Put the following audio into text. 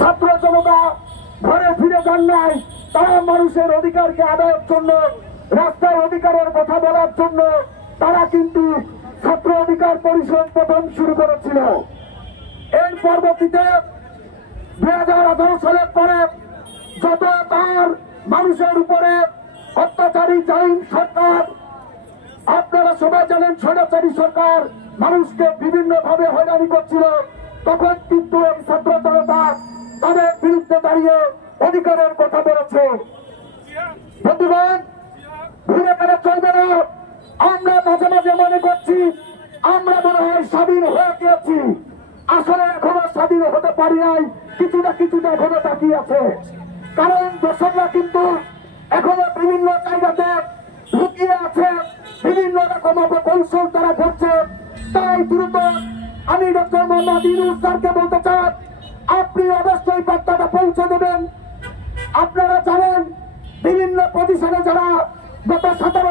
ছাত্র জনতা ঘরে ফিরে যান নাই, তারা মানুষের অধিকারকে আদায়ের জন্য, রাস্তার অধিকারের কথা বলার জন্য তারা কিন্তু ছাত্র অধিকার পরিষদ প্রথম শুরু করেছিল। এর পরবর্তীতে 2018 সালের পরে যত তার মানুষের উপরে অত্যাচারী জালিম সরকার, আপনারা সবাই জানেন স্বৈরাচারী সরকার মানুষকে বিভিন্ন ভাবে হয়রানি করছিল, তখন কিন্তু এই ছাত্র জনতা তাদের বিরুদ্ধে দাঁড়িয়ে অধিকারের কথা বলেছে। বন্ধুগণ, ঘুরে গেলে চলবে না। আমরা মাঝে মাঝে মনে করছি আমরা মনে হয় স্বাধীন হয়ে গিয়েছি, আসলে এখনো স্বাধীন হতে পারি নাই, কিছুটা এখনো বাকি আছে। কারণ দর্শকরা কিন্তু এখনো বিভিন্ন জায়গাতে লুকিয়ে আছে, বিভিন্ন রকম অপকৌশল তারা করছে। তাই দ্রুত আমি ডক্টর মোহাম্মদ ইউনূস স্যারকে বলতে চাই, আপনি অবশ্যই বার্তাটা পৌঁছে দেবেন। আপনারা জানেন বিভিন্ন প্রতিষ্ঠানে যারা গত 17